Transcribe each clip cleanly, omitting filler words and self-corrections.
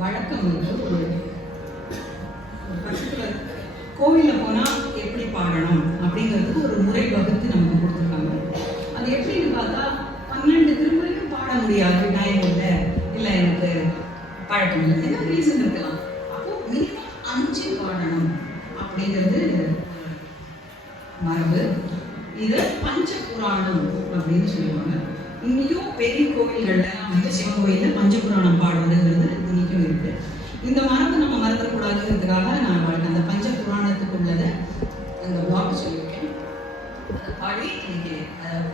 வழக்கம் இருக்கு. ஒரு பர்டிகுலர் கோவிலில் போனால் எப்படி பாடணும் அப்படிங்கிறதுக்கு ஒரு முறை வகுத்து நமக்கு கொடுத்துருக்காங்க. அது எப்படின்னு பார்த்தா 12 திருமுறையும் பாட முடியாது, டைம் இல்லை எனக்கு பழக்கம் இல்லை, என்ன ரீசன் இருக்கலாம். அப்போ மினிமம் 5 பாடணும் அப்படிங்கிறது மரபு. இதை பஞ்ச புராணம் அப்படின்னு சொல்லுவாங்க. இன்னைக்கும் பெரிய கோவில்கள்லாம் சிவன் கோயிலில் பஞ்ச புராணம் பாடுவதுங்கிறது இன்னைக்கும் இருக்கு. இந்த மரபு நம்ம மறந்துடக்கூடாதுங்கிறதுக்காக நான் அந்த பஞ்ச புராணத்துக்குள்ளதை அந்த பிளாக் சொல்லியிருக்கேன். அதை பாடி இன்னைக்கு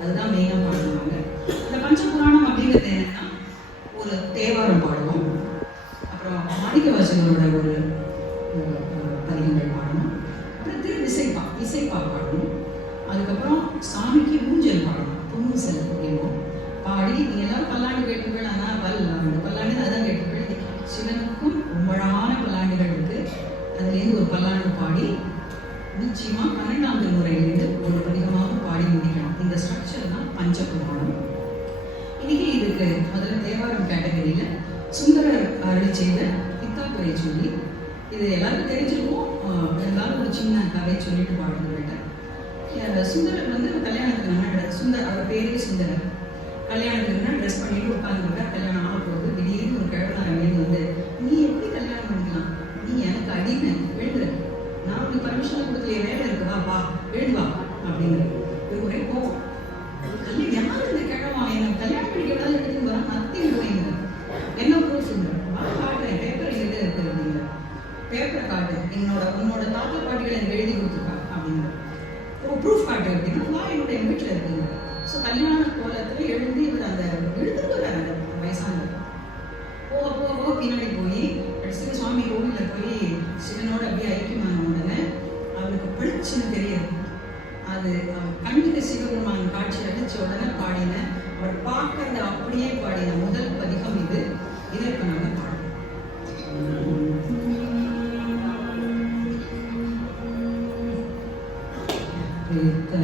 அதுதான் மெயினாக பாடுவாங்க. இந்த பஞ்ச புராணம் அப்படிங்கிறது என்னன்னா, ஒரு தேவாரம் பாடுவோம், அப்புறம் மாணிக்கவாசகரோட ஒரு பதிகங்கள் பாடணும், அப்புறம் இசைப்பா பாடணும், அதுக்கப்புறம் சாமிக்கு ஊஞ்சல் பாடணும், பொன்னுசல் அப்படின்வோம். பாடி நீங்கள் எல்லாரும் பல்லாண்டு கேட்டுகள், ஆனால் பல்லாண்டு அதான் கேட்டுகள். சிவனுக்கும் ரொம்பழான பல்லாண்டுகள் இருக்கு. அதுலேருந்து ஒரு பல்லாண்டு பாடி நிச்சயமாக 12வது முறையிலேருந்து ஒரு பதிகமாக பாடி முடிக்கணும். இந்த ஸ்ட்ரக்சர் தான் பஞ்சபுராணம். இன்னைக்கு இதுக்கு முதல்ல தேவாரம் கேட்டகரியில் சுந்தரர் அருளி செய்த பித்தாக்குறை சொல்லி, இது எல்லாருக்கும் தெரிஞ்சிருக்கும், எல்லாரும் ஒரு சின்ன கதை சொல்லிட்டு பாடுறேன். சுந்தரர் கல்யாணத்துக்கு முன்னாடி அவர் பேரே சுந்தரர். கல்யாணத்துக்கு முன்னாடி ட்ரெஸ் பண்ணிட்டு உட்காந்துருக்கார். கல்யாணம் ஆக போகுது. திடீர்னு ஒரு கிழவனார் நீ எப்படி கல்யாணம் பண்ணிக்கலாம், நீ எனக்கு அடிமை, எழுதுற, நான் உனக்கு பர்மிஷன் கொடுக்கலையே, வேலை இருக்குவா, வா எழுதுவா அப்படிங்கிற ஒரு ஒரே போவோம். யார் இந்த கிழவா எனக்கு கல்யாணம் பண்ணிக்கூடாது எடுத்துன்னு வரான், அத்தையும் போய்ங்க என்ன ப்ரூஃப் காட்டுறேன், பேப்பர் எது இருக்கு அப்படிங்கிற, பேப்பரை காட்டு, உன்னோட தாத்தா பாட்டிகளை எனக்கு எழுதி கொடுத்துருக்கா அப்படிங்கிற, ப்ரூஃப் காட்டு அப்படின்னா வா என்னோட எங்கள் வீட்டில் இருக்குங்க. ஸோ கல்யாண கோலத்தில் எழுதி இவர் அந்த எழுதுட்டு வர்றாரு. அந்த வயசானவர் போக போக பின்னாடி போய் கடைசியில் சுவாமி கோவிலில் போய் சிவனோட அப்படியே ஐக்கியமான உடனே அவருக்கு பளிச்சுன்னு தெரியாது. அது கண்ணுக்கு சிவபெருமான் காட்சி அடித்த உடனே பாடின, அவர் பார்க்கறத அப்படியே பாடின முதல் பதிகம் இது. இதை இப்போ நாங்கள் பாடுறோம். With the